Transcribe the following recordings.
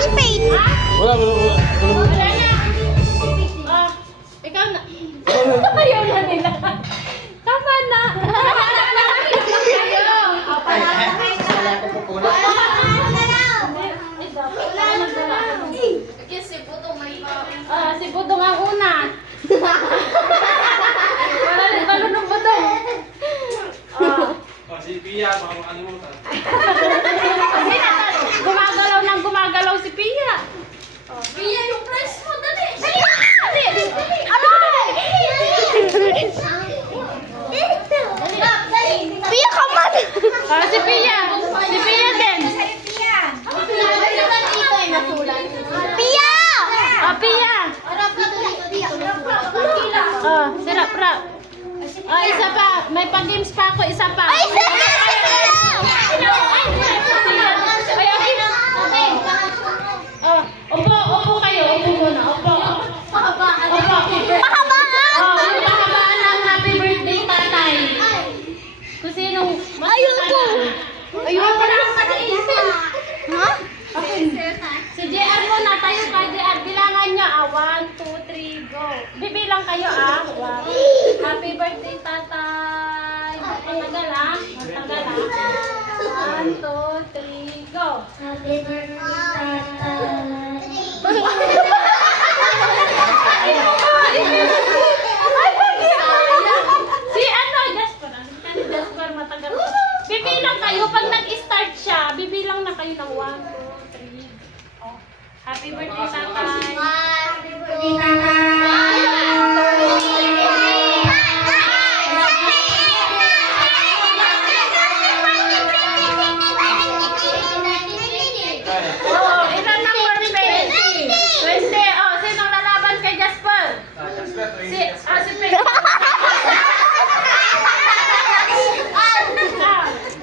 si Faith. Wala. Wala na. Ikaw na. Ayaw na nila. Tama na. Si Budong ang una. Wala rin balo ng Budong. Si Pia, baka makalimutan. Gumagalaw si Pia. Pia, yung price mo, dali. Pia, come on. Si Pia. Si Pia din. Pia! Pia. Sirap rap. Isa pa. May pag-games pa ako. Isa pa. Ay, Upo kayo. Upo muna. Upo. Pahabaan ng happy birthday, tatay. Kung sinong mas Ayoko. Ayoko na. Ha? Si JR mo na. Tayo ka, JR. Bilangan niya. 1, 2, 3, go. Bibilang kayo, Happy birthday, tatay. Matagal, Matagal, 1, 2, 3, go. Happy birthday, Si Jasper. Si Jasper matagal. Bibilang kayo. Pag nag-start siya, bibilang na kayo ng 1, 2, 3. Happy birthday, tatay. Happy birthday, Ilan ang birthday? 20. Sinong lalaban kay Jasper? Si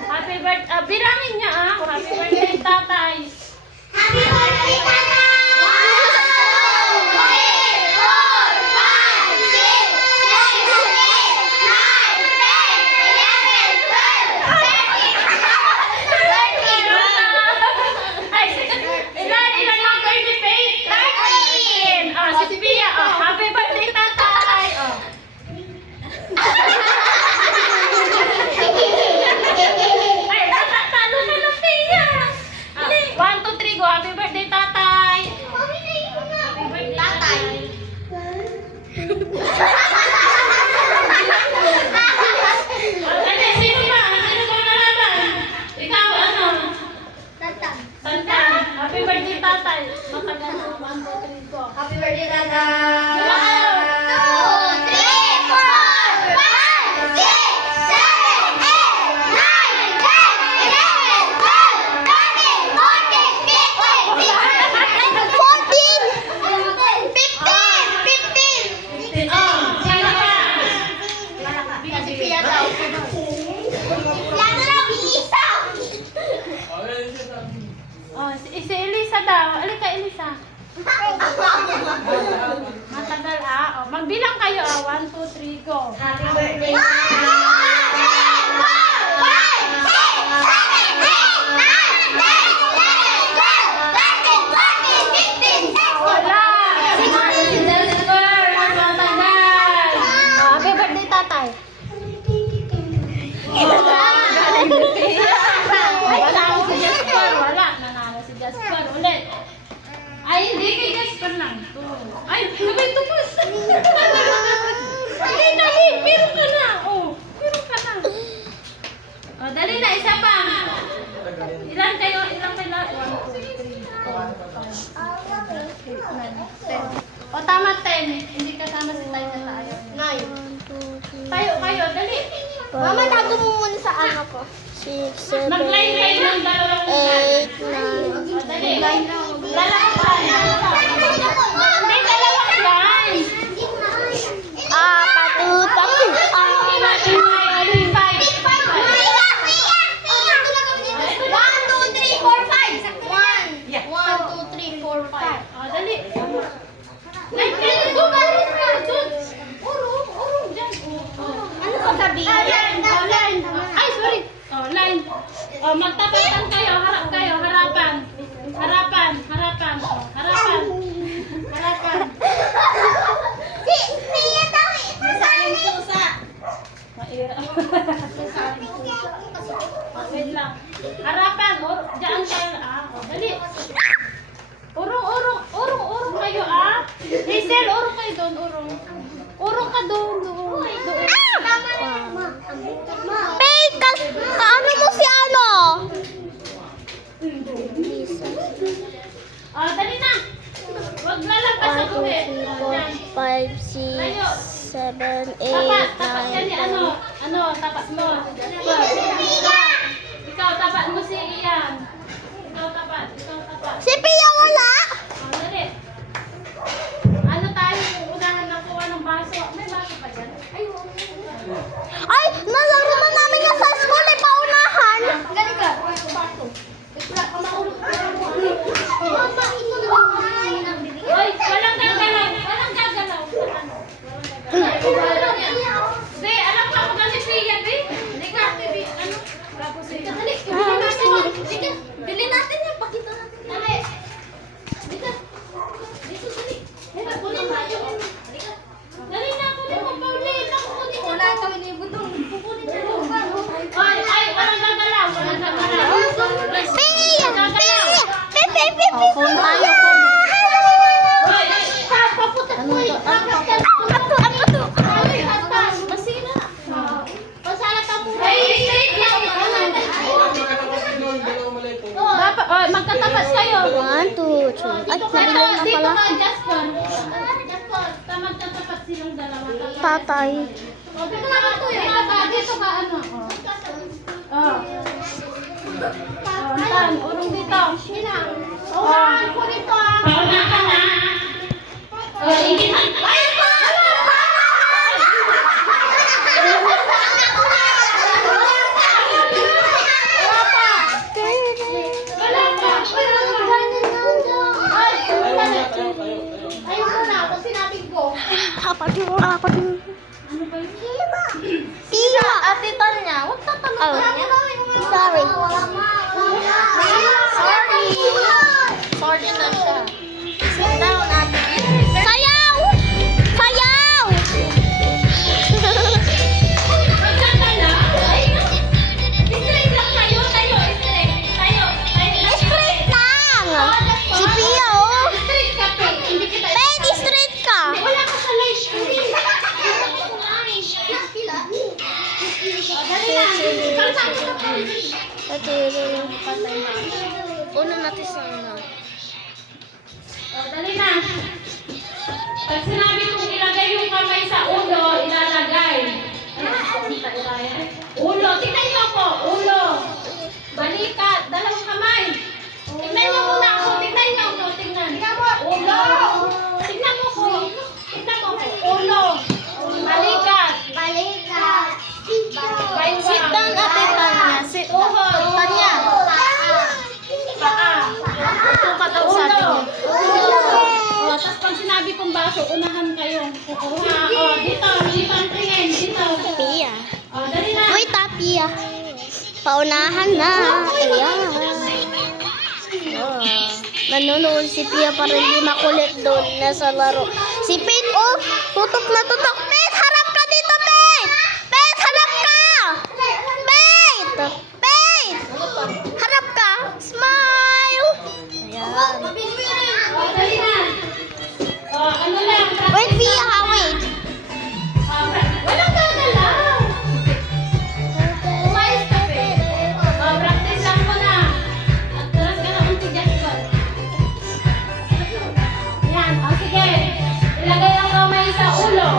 Happy birthday. Bilangin niya, Happy birthday, tatay. Happy birthday, Tata! 1, 2, 3, 4, 5, 6, 7, 8, 9, 10, 11, 12, 13. Ilan ang birthday? 13. Si Pia, happy birthday, tatay. Talo na ng Pia. 1, 2, 3, go. Happy birthday, tatay. Happy birthday, tatay. Sino ba? Sino ba nalaman? Ikaw, Tantan. Happy birthday, tatay. Matagal na. 1, 2, 3, go. Happy birthday, Tata! Si Elisa daw. Alika, Elisa. Matagal, magbilang kayo, 1, 2, 3, go. Happy birthday! Wala. Si Jasper. Matagal. Happy birthday, tatay. Nanalo si Jasper. Wala. Nanalo si Jasper. Ulit. Ay, hindi kay Jasper lang. Ay, sabay tupos. Ay, dali. Meron ka na. Meron ka na. Dali na. Isa pa. Ilan kayo? 1, 2, 3, 4, 5, 6, 7, 8, 9, 10. Tama 10. Hindi kasama si tayo na tayo. 9. Tayo kayo. Dali. Mama, tago mo muna sa ano ko. 6, 7, Mag-line ng dalawang 8, 9. Dali. Dalawa. Hindi, dalawang line. Patutang. Dali. Line kayo. Doon ka rin na. Doon. Urong. Diyan. Ano ko sabihin? Line. Ay, sorry. Line. Magtapatan kayo. Harap kayo. Harapan. Oh, harapan. Harapan. Siya daw, Masaling pusa. Mahirap. Wait lang. Harapan. Diyan ka. Dali. Urong kayo Hazel, urong kayo doon, urong. Urong ka doon. Pay, kaano mo si ano? Dali na. Huwag lalampas sa 1, 2, guhit. 3, 4, 5, 6, 7, 8, 9, Tapat yan ni tapat mo. Ikaw, tapat mo si Ian. Ikaw tapat. Si Pia wala? Dali. Ano tayo, unahan na kuha ng baso. May baso pa dyan? Ay, nalaro na namin na sa school, paunahan. Galing ka. Hoy, walang gagalaw. Be, alam ka mo kasi Pia, Be? Hindi ka, Be. Ano? Tapos siya. Bili natin yan. Pakita natin. Dali. Dito, dali. Kunin tayo. Dali na, kunin mo, Pauline. Ako, kunin mo. Wala kami ni Budong. Kukunin na lang. Ay, walang gagalaw. Pia! Gagalaw. Phone tayo, Hoy, Masira. Pasala ka muna. dapat, magkatapat kayo. 1, 2, 3. Ay, Ito, nabilang na dito pala. ka, Jasper. Magkatapat silang dalawa. Tatay. Dito ka, ano? Tan, urong dito. Unahan ko nito Paunahan na. Ingin. Wala pa. Ayun ko na. Tapos sinabing ko. Apat yun. Ano ba yun? Pia! Ate Tanya, huwag tatanong. Sorry. Sorry na siya. Sit down, ate. Sayaw! Sayaw! Straight lang kayo. Straight. Tayo. Straight lang! Si Pia, oh! Straight ka, Pe. Hindi kita. Pwede straight ka! Wala ka sa live. Dali na. Kalsang ka pa. Ito, una natin sa ano. Dali na. Pag sinabi kong ilagay yung kamay sa ulo, ilalagay. Ulo. Tingnan niyo po. Ulo. Balikat. Dalawang kamay. Tingnan niyo muna ako. Tingnan niyo ako. Tingnan. Ulo. Tingnan mo ko. Tingnan mo ko. Ulo. Balikat. Sit down, ate Tanya. Sit down. Tuhod. Tanya. Paa. Ito ka daw sabi niya. Tapos pag sinabi kong baso, unahan kayo. Kukuha. Dito ang tingin. Dito. Pia. Dali na. Uy, Pia. Paunahan na. Ayan. Nanonood si Pia para hindi makulit doon na sa laro. Si Pete, oh, tutok na tutok. Pete, harap ka dito, Pete! Pete, harap ka! Pete! Pete! Harap ka! Smile! Ayan. Dali na. Ano lang. Wait, Pia, ha, wait. Walang gagalaw. Umayos ka, Pe. Practice lang mo na. At tulas ka na unti Jasper. Yan. Sige. Ilagay ang kamay sa ulo.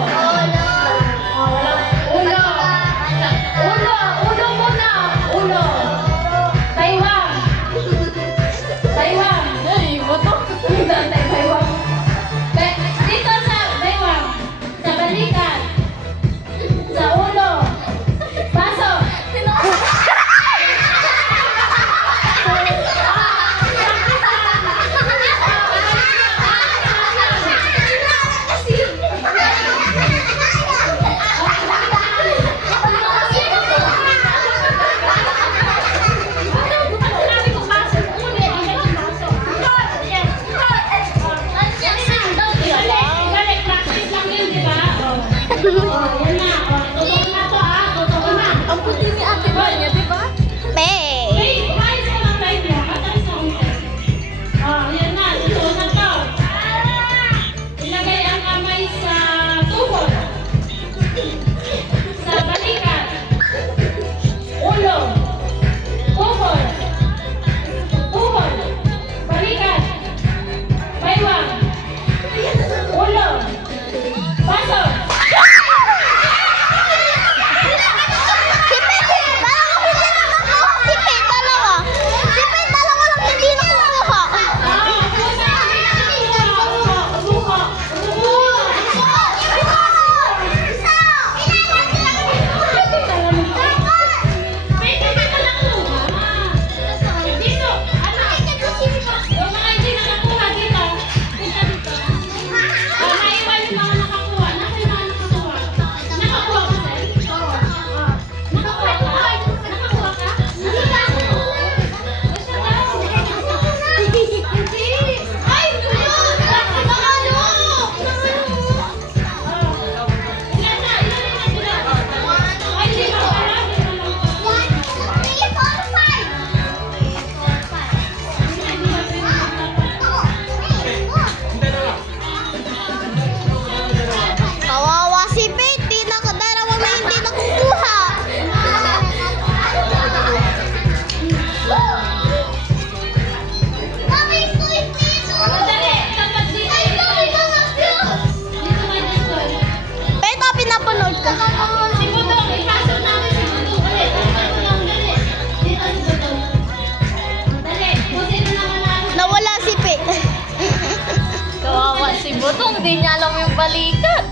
Hindi niya alam yung balikat.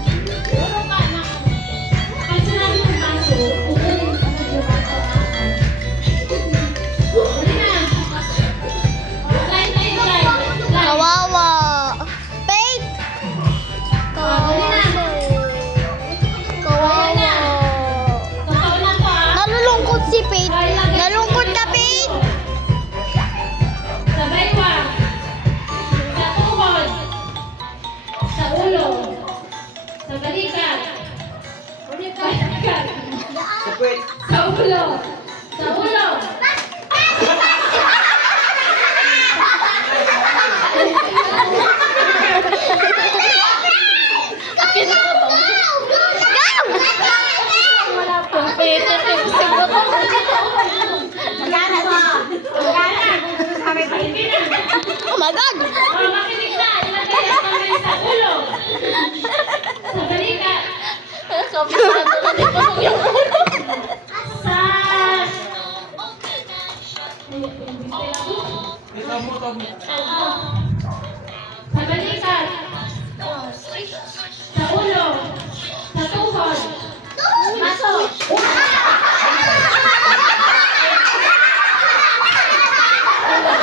Puro ka na. Pag sinabi ng baso, kukunin ka sa yung baso. Dali na. Line. Kawawa. Faith! Dali na. Kawawa. Totoo na to ah. Nalulungkot si Faith. Nalungkot ka, Faith. Sa baywa. Sa tuhod. Sa ulo. Sa balikat. Balikat. Wait. Sa ulo. Sa ulo. Competitive siguro. Oh my God! Oh, makinig na. Ilagay ang kamay sa ulo. Sa balikat. Kabisado na din pasok yung ulo. Sa... Tamo. Sa balikat. Sa ulo. Sa tuhod. Baso.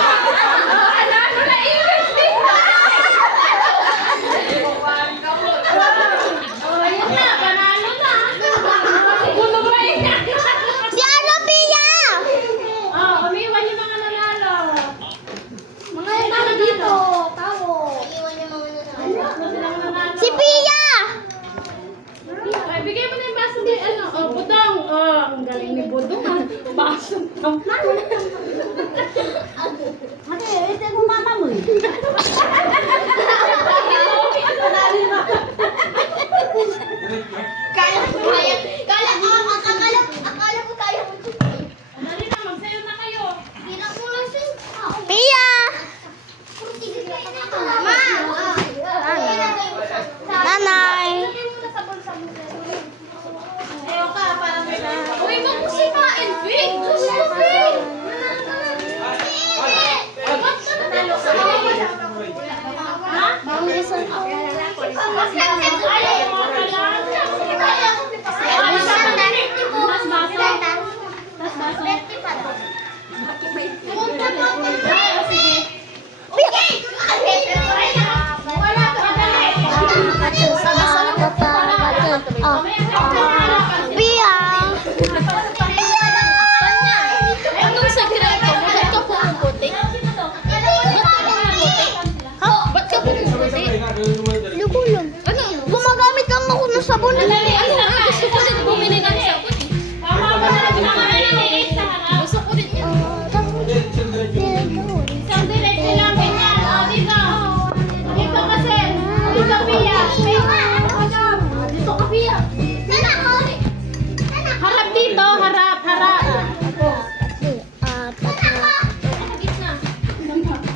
Ano na interesting? Ayun na, panalo na. Bulong na yun. Si ano, Pia? Umiwan yung mga nanalo. Mga tao dito. Tao. Silang nanalo. Si Pia! Ay, bigay mo na yung baso ni ano. Oh, Budong. Oh, ang galing ni Budong. Ah. Baso. Ito yung mama mo. Akala ko kaya mo. Dali na, magsayo na kayo. Pia! Ma! Nanay! Uy, wag mo sipain, Vic. Diyos ko, Vic. Ha? Ay, mga kalan. Tas baso. Tas baso.